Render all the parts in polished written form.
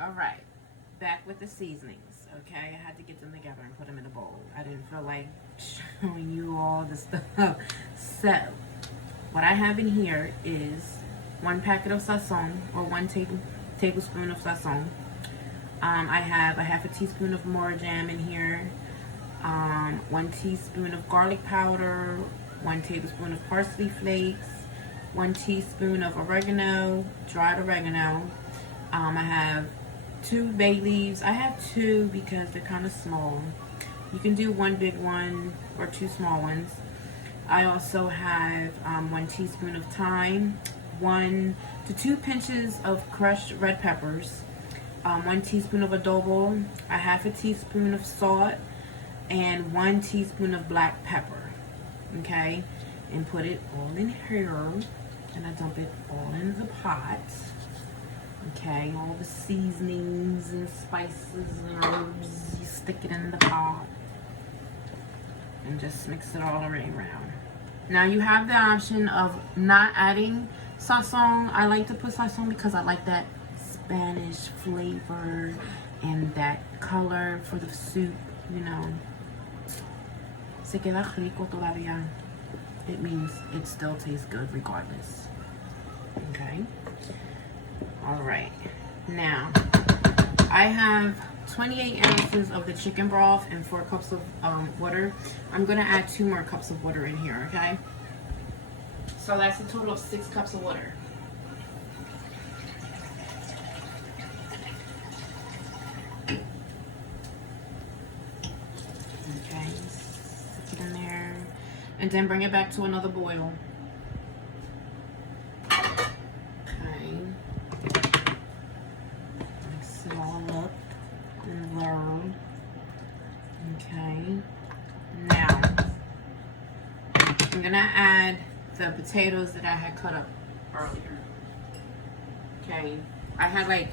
All right, back with the seasonings. Okay, I had to get them together and put them in a bowl. I didn't feel like showing you all the stuff. So, what I have in here is one packet of sazon, or one tablespoon of sazon. I have a half a teaspoon of Mora jam in here, 1 teaspoon of garlic powder, 1 tablespoon of parsley flakes, 1 teaspoon of oregano, dried oregano. I have 2 bay leaves. I have 2 because they're kind of small. You can do 1 big one or 2 small ones. I also have 1 teaspoon of thyme, 1 to 2 pinches of crushed red peppers, 1 teaspoon of adobo, a half a teaspoon of salt, and 1 teaspoon of black pepper. Okay, and put it all in here, and I dump it all in the pot. Okay, all the seasonings and spices and herbs, you stick it in the pot and just mix it all around. Now you have the option of not adding sazon. I like to put sazon because I like that Spanish flavor and that color for the soup, you know. Se queda rico todavía. It means it still tastes good regardless. Okay. All right. Now, I have 28 ounces of the chicken broth and 4 cups of water. I'm going to add 2 more cups of water in here, okay? So that's a total of 6 cups of water. Okay, stick it in there. And then bring it back to another boil. Okay. Mix it all up and learn. Okay. Now, I'm gonna add the potatoes that I had cut up earlier. Okay. I had like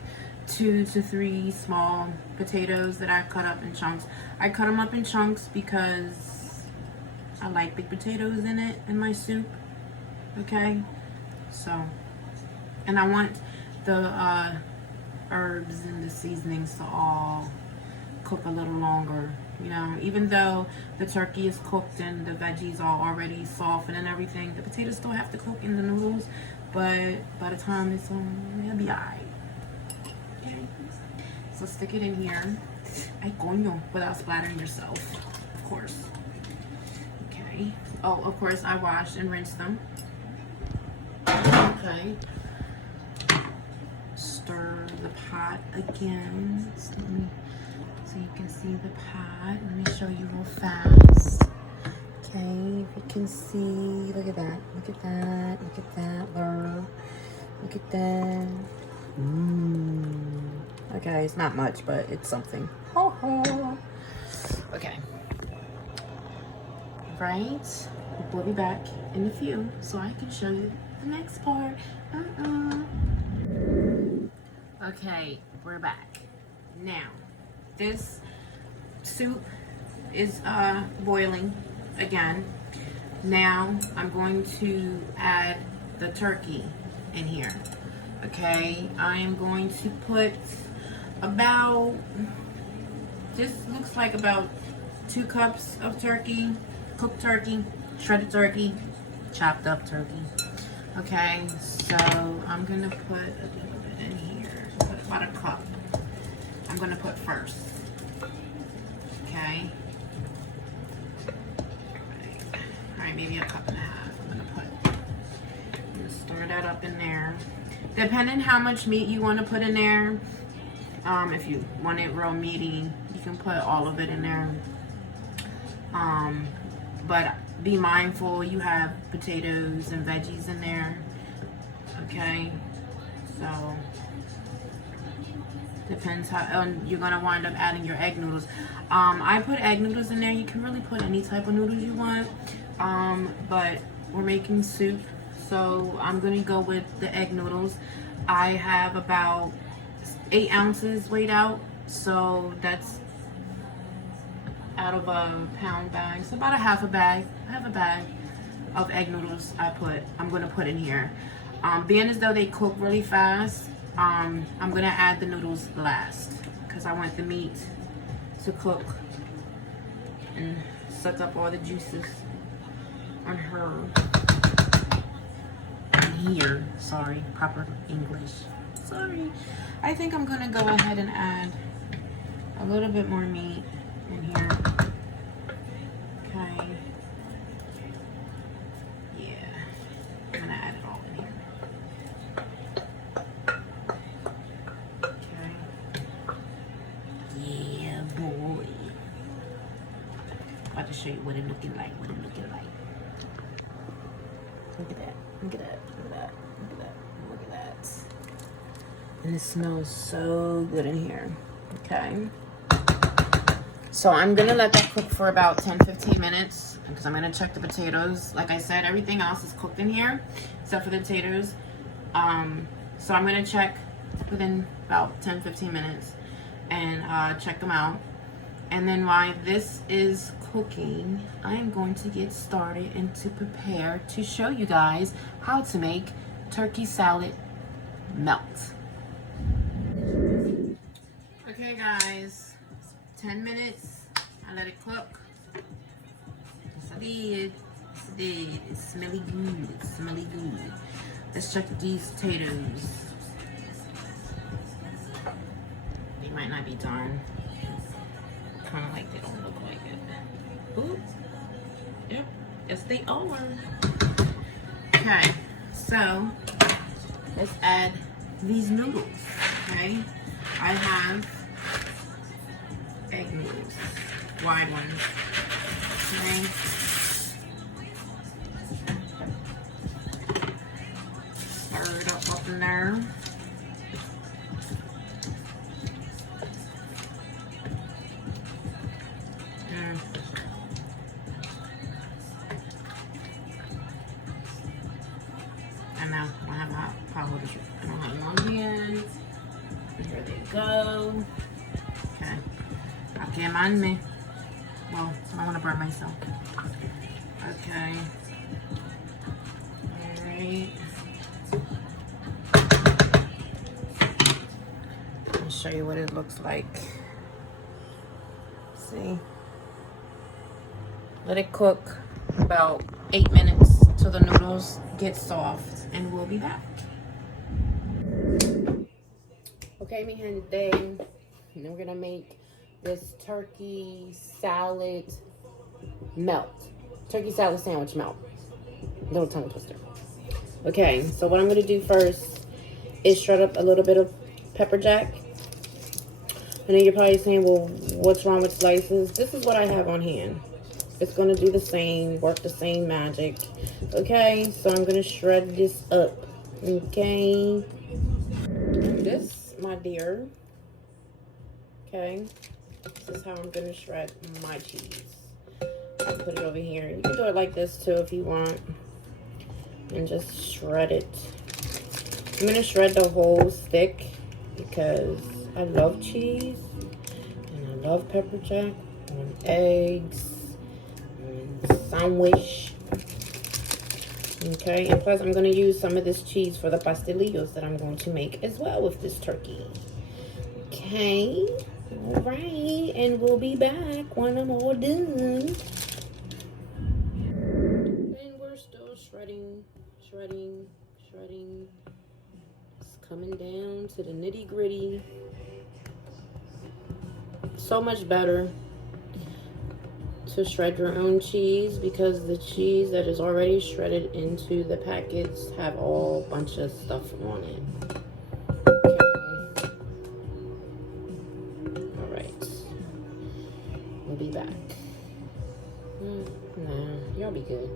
2 to 3 small potatoes that I cut up in chunks. I cut them up in chunks because I like big potatoes in it in my soup. Okay. So, and I want the herbs and the seasonings to all cook a little longer. You know, even though the turkey is cooked and the veggies are already softened and everything, the potatoes still have to cook in the noodles. But by the time it's on, it'll be alright. Okay. So stick it in here. Ay coño, without splattering yourself, of course. Okay. Oh, of course, I washed and rinsed them. Okay. Stir the pot again. So you can see the pot. Let me show you real fast. Okay, if you can see, look at that, look at that, look at that, girl. Look at that. Okay, it's not much, but it's something. Ho ho. Okay. Right. We'll be back in a few so I can show you the next part. Okay, we're back. Now, this soup is boiling again. Now I'm going to add the turkey in here. Okay, I am going to put about, this looks like about 2 cups of turkey, cooked turkey, shredded turkey, chopped up turkey. Okay, so I'm gonna put a little bit in here, put about a cup. I'm gonna put first. Okay. Alright, maybe a cup and a half. I'm gonna stir that up in there. Depending how much meat you want to put in there, if you want it real meaty, you can put all of it in there. But be mindful, you have potatoes and veggies in there. Okay, so depends how you're gonna wind up adding your egg noodles. I put egg noodles in there. You can really put any type of noodles you want, but we're making soup, so I'm gonna go with the egg noodles. I have about 8 ounces weighed out, so that's out of a pound bag, so about a half a bag of egg noodles I'm gonna put in here. Being as though they cook really fast, I'm gonna add the noodles last because I want the meat to cook and suck up all the juices on her. Here, sorry, proper English. Sorry. I think I'm gonna go ahead and add a little bit more meat in here. Okay. Yeah. I'm gonna add it all in here. Okay. Yeah, boy. About to show you what it looking like. What it looking like. Look at that. Look at that. Look at that. Look at that. Look at that. And it smells so good in here. Okay. So I'm gonna let that cook for about 10-15 minutes because I'm gonna check the potatoes. Like I said, everything else is cooked in here except for the potatoes. So I'm gonna check within about 10-15 minutes and check them out. And then while this is cooking, I'm going to get started and to prepare to show you guys how to make turkey salad melt. Okay guys, 10 minutes, I let it cook. Yes I did, yes I did. It's smelly good, it's smelly good. Let's check these potatoes. They might not be done. Kind of like they don't look like it. Ooh, yep, yes they are. Okay, so let's add these noodles, okay? I have egg noodles, wide ones, okay? Stir it up in there. I know, I have hot powder. I don't have long hands. Here they go. Okay. I can't mind me. Well, I don't want to burn myself. Okay. Alright. Let me show you what it looks like. See? Let it cook about 8 minutes till the noodles get soft, and we'll be back. Okay, mi gente, and we're gonna make this turkey salad melt. Turkey salad sandwich melt. Little tongue twister. Okay, so what I'm gonna do first is shred up a little bit of pepper jack. And then you're probably saying, well, what's wrong with slices? This is what I have on hand. It's gonna do the same, work the same magic. Okay, so I'm gonna shred this up. Okay. This, my dear. Okay. This is how I'm gonna shred my cheese. I'll put it over here. You can do it like this too if you want. And just shred it. I'm gonna shred the whole stick because I love cheese. And I love pepper jack and eggs. Sandwich. Okay, and plus I'm going to use some of this cheese for the pastelillos that I'm going to make as well with this turkey. Okay, all right, and we'll be back when I'm all done. And we're still shredding. It's coming down to the nitty gritty. So much better to shred your own cheese because the cheese that is already shredded into the packets have all bunch of stuff on it. Okay. All right, we'll be back. Nah, y'all be good.